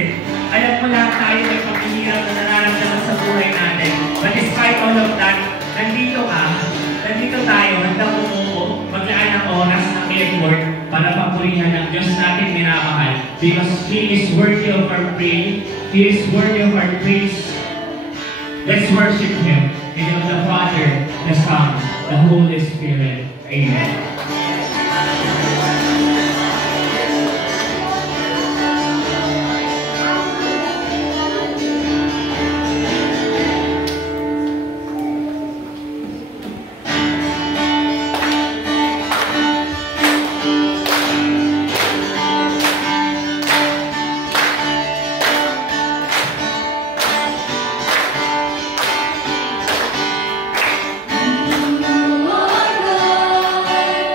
natin. Alam mo lahat tayo may paghihirap na nararamdaman sa buhay natin. But despite all of that, nandito ka, nandito tayo, handang umupo, maglaan ng oras ng effort para papurihan ng Diyos natin minamahal. Because He is worthy of our praise. He is worthy of our praise. Let's worship Him. In the name of the Father, the Son, the Holy Spirit. Amen. You are God.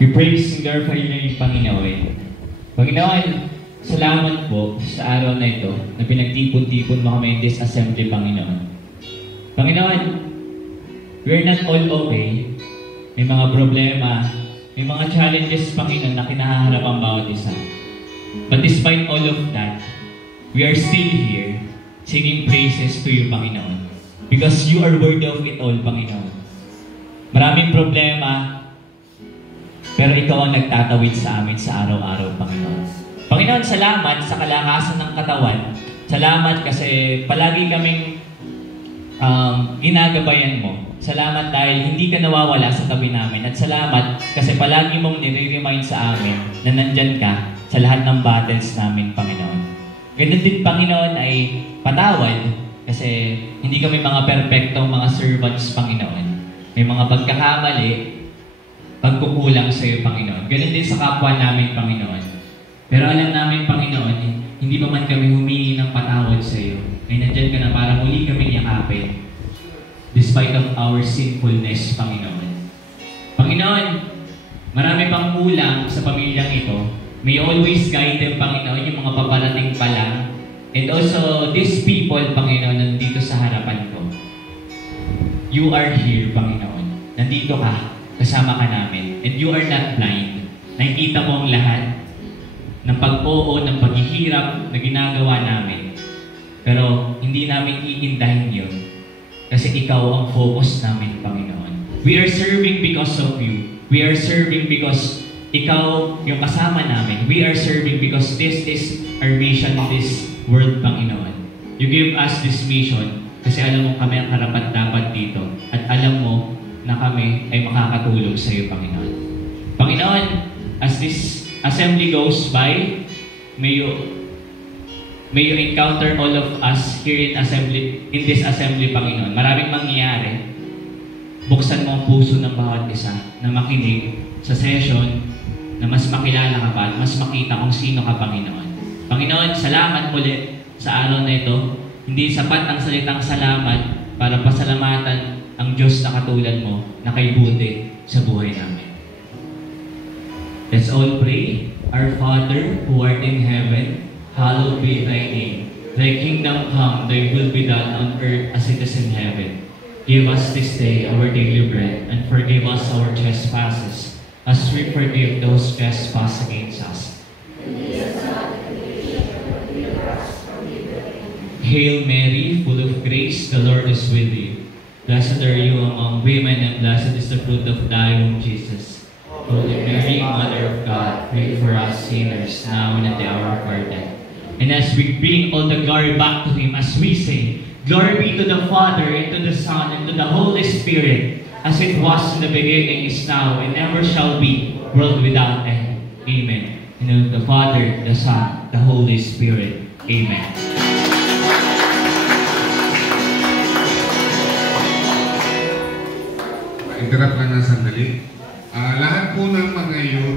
We praise and glorify your name, Panginoon. Panginoon, salamat po sa araw na ito na pinagtipon-tipon mo kami in this assembly, Panginoon. Panginoon, we're not all okay. May mga problema, may mga challenges, Panginoon, na kinaharap ang bawat isa. But despite all of that, we are still here singing praises to you, Panginoon. Because you are worthy of it all, Panginoon. Maraming problema, pero ikaw ang nagtatawid sa amin sa araw-araw, Panginoon. Panginoon, salamat sa kalakasan ng katawan. Salamat kasi palagi kaming ginagabayan mo. Salamat dahil hindi ka nawawala sa tabi namin. At salamat kasi palagi mong nire-remind sa amin na nandyan ka sa lahat ng battles namin, Panginoon. Ganun din, Panginoon, ay patawad kasi hindi kami mga perpektong mga servants, Panginoon. May mga pagkakamali, pagkukulang sa iyo, Panginoon. Ganun din sa kapwa namin, Panginoon. Pero alam namin, Panginoon, hindi pa man kami humingi ng patawad sa iyo. Ay nandyan ka na para muli kami yakapin. Despite of our sinfulness, Panginoon. Panginoon, marami pang kulang sa pamilyang ito. May always guide them, Panginoon, yung mga paparating pa lang. And also, these people, Panginoon, nandito sa harapan ko. You are here, Panginoon. Nandito ka, kasama ka namin. And you are not blind. Nakikita mo ang lahat ng pag-oo, ng paghihirap na ginagawa namin. Pero hindi namin iindahin yun. Kasi ikaw ang focus namin, Panginoon. We are serving because of you. We are serving because ikaw yung kasama namin. We are serving because this is our mission in this world, Panginoon. You give us this mission kasi alam mo kami ang karapat-dapat dito. At alam mo na kami ay makakatulong sa iyo, Panginoon. Panginoon, as this assembly goes by, may you encounter all of us here in this assembly, Panginoon. Maraming mangyayari. Buksan mo ang puso ng bawat isa na makinig sa session na mas makilala ka pa at mas makita kung sino ka, Panginoon. Panginoon, salamat muli sa araw na ito. Hindi sapat ang salitang salamat para pasalamatan ang Diyos na katulad mo na kay buti sa buhay namin. Let's all pray. Our Father, who art in heaven, hallowed be thy name. Thy kingdom come, thy will be done on earth as it is in heaven. Give us this day our daily bread, and forgive us our trespasses, as we forgive those trespass against us. Hail Mary, full of grace, the Lord is with you. Blessed are you among women, and blessed is the fruit of thy womb, Jesus. Holy Mary, Mother of God, pray for us sinners, now and at the hour of our death. And as we bring all the glory back to Him, as we say, glory be to the Father, and to the Son, and to the Holy Spirit, as it was in the beginning, is now, and ever shall be, world without end. Amen. In the name of the Father, the Son, the Holy Spirit. Amen. Interrupt lang ng sandali. Lahat po ng mga youth